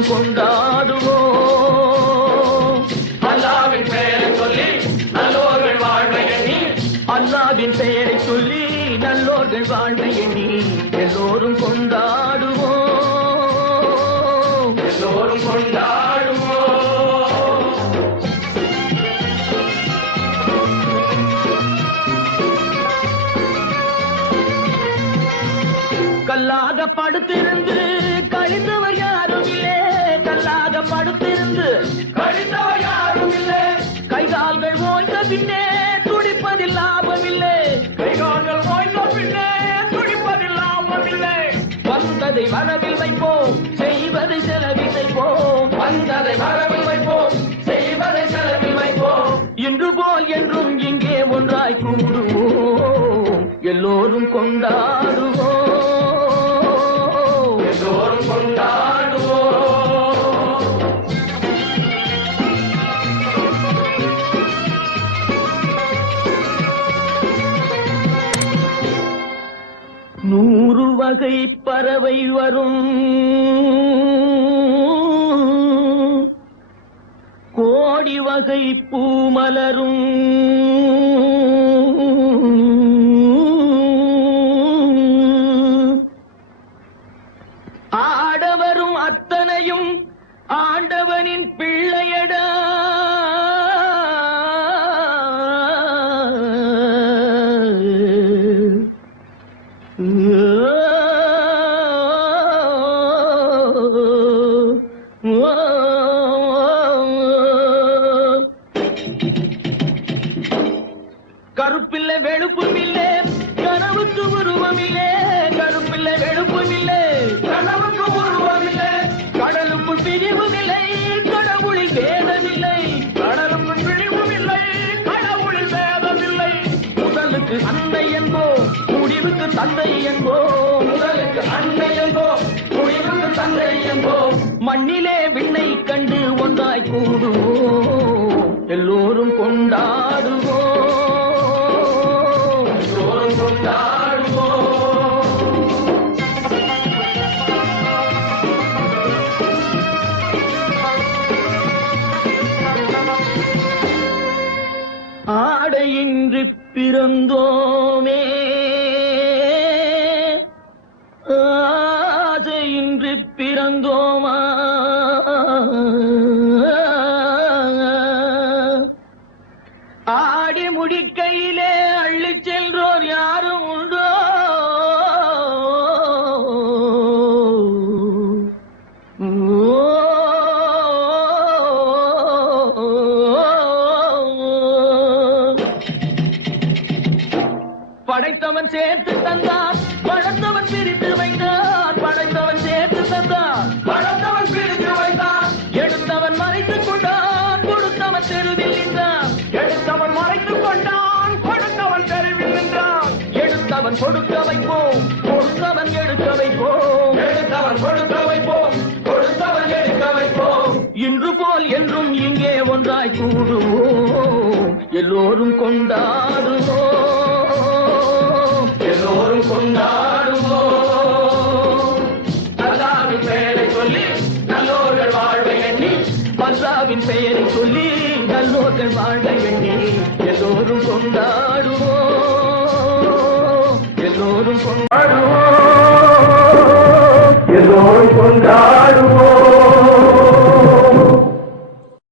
எல்லோரும் கொண்டாடுவோம். அல்லாவின் பெயரை சொல்லி நல்லோர்கள் வாழ்வை எண்ணி, அல்லாவின் பெயரை சொல்லி நல்லோர்கள் வாழ்வை எண்ணி எல்லோரும் கொண்டாடுவோம். எல்லோரும் கொண்டாடுவோம். கல்லாக படுத்திருந்து கழிந்தவர் யாரும் இல்லை. கல்லாக படுத்திருந்து கழிந்தவர் யாரும் இல்லை. கைகால்கள் ஓய்ந்த பின்னே துடிப்பதில் லாபமில்லை. கைகால்கள் ஓய்ந்த பின்னே துடிப்பதில் லாபமில்லை. வந்ததை வரவில் வைப்போம், செய்வதை செலவில் வைப்போம். வந்ததை வரவில் வைப்போம், செய்வதை செலவில் வைப்போம். இன்று போல் என்றும் இங்கே ஒன்றாய் கூடுவோம். எல்லோரும் கொண்டாடுவோம். எல்லோரும் கொண்டாடுவோம். நூறு வகை பறவை வரும், கோடி வகை பூமலரும். ஆடவரும் அத்தனையும் ஆண்டவனின் பிள்ளையடா. கருப்பில்லை வெளுப்பும் இல்லை, கனவுக்கு உருவம் இல்லை. கருப்பில்லை வெளுப்பும் இல்லை, கனவுக்கு உருவம் இல்லை. கடலுக்குள் பிரிவும் இல்லை, கடவுளில் வேதமில்லை. கடலுக்குள் பிரிவும் இல்லை, கடவுளில் வேதமில்லை. முதலுக்கு அன்னை என்போம், முடிவுக்கு தந்தை என்போம். முதலுக்கு அன்னை என்போம், முடிவுக்கு தந்தை என்போம். மண்ணிலே விண்ணை கண்டு ஒன்றாய் கூடுவோம். எல்லோரும் கொண்டாடுவோம். எல்லோரும் கொண்டாடுவோம். ஆடையின்றி பிறந்தோமே, ஆசையின்றி பிறந்தோமா. ஆடி முடிக்கையிலே அள்ளிச் சென்றோர் யாரும் உண்டோ. படைத்தவன் சேர்த்து தந்தான், படைத்தவன் பிரித்து வைத்தான். படைத்தவன் சேர்த்து தந்தான், படைத்தவன் பிரித்து வைத்தான். எடுத்தவன் மறைத்துக் கொண்டான், கொடுத்தவன் தெருவில் நின்றான். எடுத்தவன் மறைத்துக் கொண்டான், கொடுத்தவன் தெருவில் நின்றான். எடுத்தவன் கொடுக்க வைப்போம், கொடுத்தவன் எடுக்க வைப்போம். எடுத்தவன் கொடுக்க வைப்போம், கொடுத்தவன் எடுக்க வைப்போம். இன்று போல் என்றும் இங்கே ஒன்றாய் கூடுவோம். எல்லோரும் கொண்டாடுவோம். எல்லோரும் கொண்டாடுவோம். அல்லாவின் பெயரை சொல்லி நல்லோர்கள் வாழ்வை எண்ணி, அல்லாவின் பெயரை சொல்லி நல்லோர்கள் வாழ்வை எண்ணி எல்லோரும் கொண்டாடுவோம். எல்லோரும் கொண்டாடுவோம். எல்லோரும் கொண்டாடுவோம்.